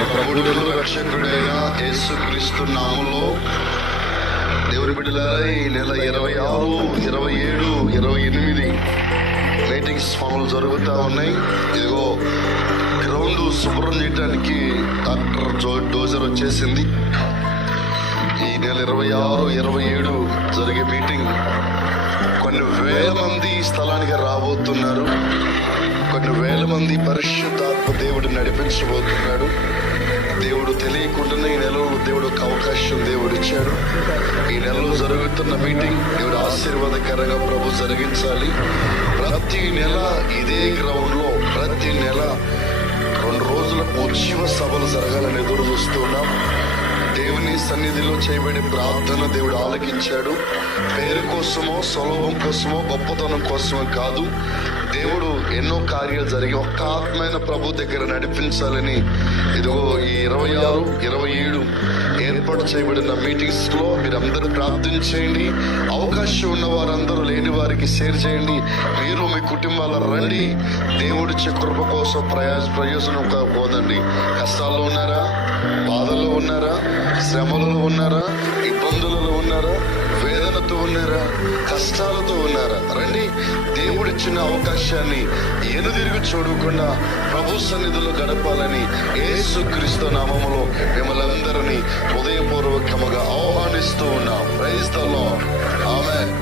మన ప్రభువును రక్షకుడైన యేసుక్రీస్తు నామములో దేవుని బిడ్డలారా, ఈ నెల 26, 27, 28 మీటింగ్స్ పనులు జరుగుతూ ఉన్నాయి. ఇదిగో గ్రౌండ్ శుభ్రం చేయడానికి డాక్టర్ డోజర్ వచ్చేసింది. ఈ నెల 26, 27 జరిగే మీటింగ్ కొన్ని వేల మంది స్థలానికి రాబోతున్నారు. కొన్ని వేల మంది పరిశుద్ధాత్మ దేవుడు నడిపించబోతున్నాడు. దేవుడు తెలియకుండానే ఈ నెలలో దేవుడు ఒక అవకాశం దేవుడు ఇచ్చాడు. ఈ నెలలో జరుగుతున్న మీటింగ్ దేవుడు ఆశీర్వాదకరంగా ప్రభు జరిగించాలి. ప్రతి నెల ఇదే గ్రౌండ్ లో ప్రతి నెల 2 రోజుల ఉత్సవ సభలు జరగాలని ఎదురు చూస్తున్నాం. దేవుని సన్నిధిలో చేయబడే ప్రార్థన దేవుడు ఆలకించాడు. పేరు కోసమో, స్వలోభం కోసమో, గొప్పతనం కోసమో కాదు. దేవుడు ఎన్నో కార్యాలు జరిగి ఒక్క ఆత్మైన ప్రభు దగ్గర నడిపించాలని ఇదిగో ఈ 26, 27 ఏర్పాటు చేయబడిన మీటింగ్స్ లో మీరందరూ ప్రార్థన చేయండి. అవకాశం ఉన్న వారందరూ లేని వారికి షేర్ చేయండి. మీరు మీ కుటుంబాల రండి. దేవుడి కృప కోసం ప్రయోజనం పోదండి. కష్టాల్లో ఉన్నారా, బాధల్లో ఉన్నారా, శ్రమలలో ఉన్నారా, ఇబ్బందులలో ఉన్నారా, వేదనతో ఉన్నారా, కష్టాలతో ఉన్నారా, రండి. దేవుడిచ్చిన అవకాశాన్ని ఎనుదిరిగి చూడకుండా ప్రభు సన్నిధిలో గడపాలని యేసుక్రీస్తు నామములో మిమ్మల్ని అందరినీ హృదయపూర్వకముగా ఆహ్వానిస్తూ ఉన్నాం. Praise the lord. ఆమేన్.